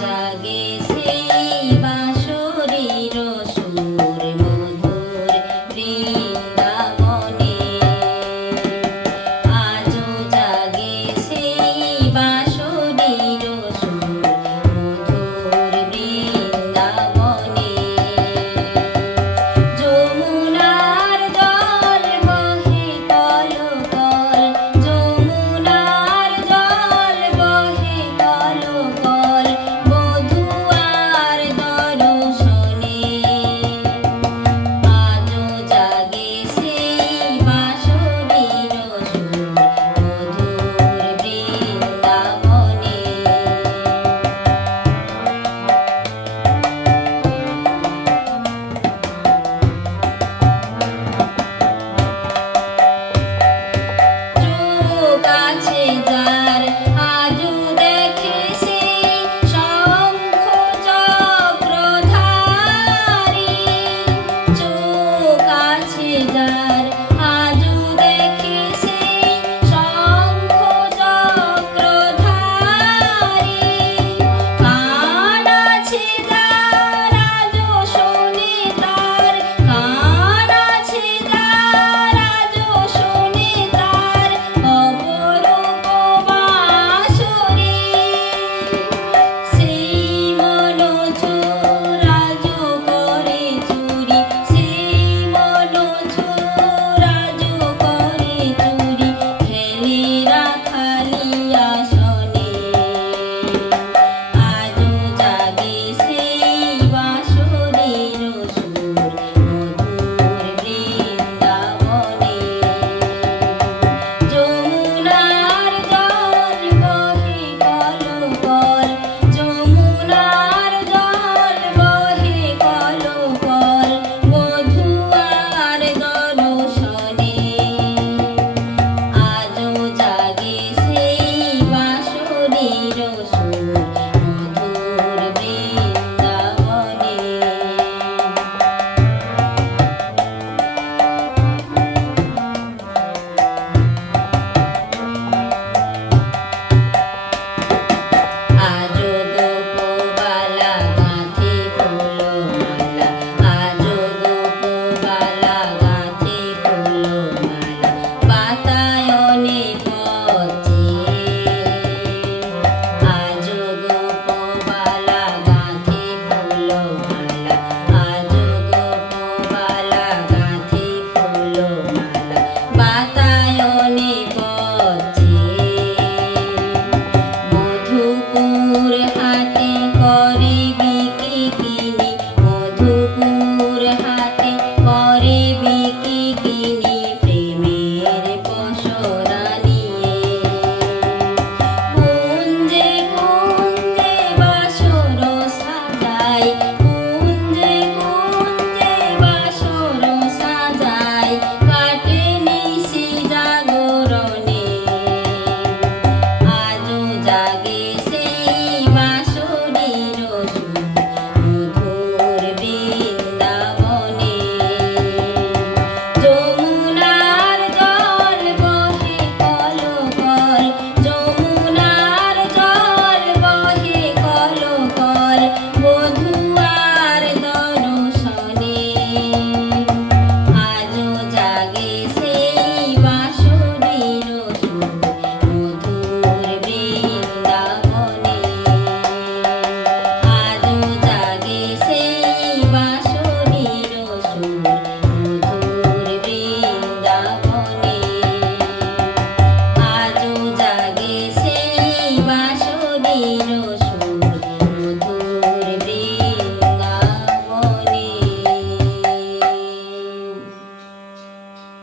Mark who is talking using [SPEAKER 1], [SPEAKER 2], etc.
[SPEAKER 1] জাগেছে।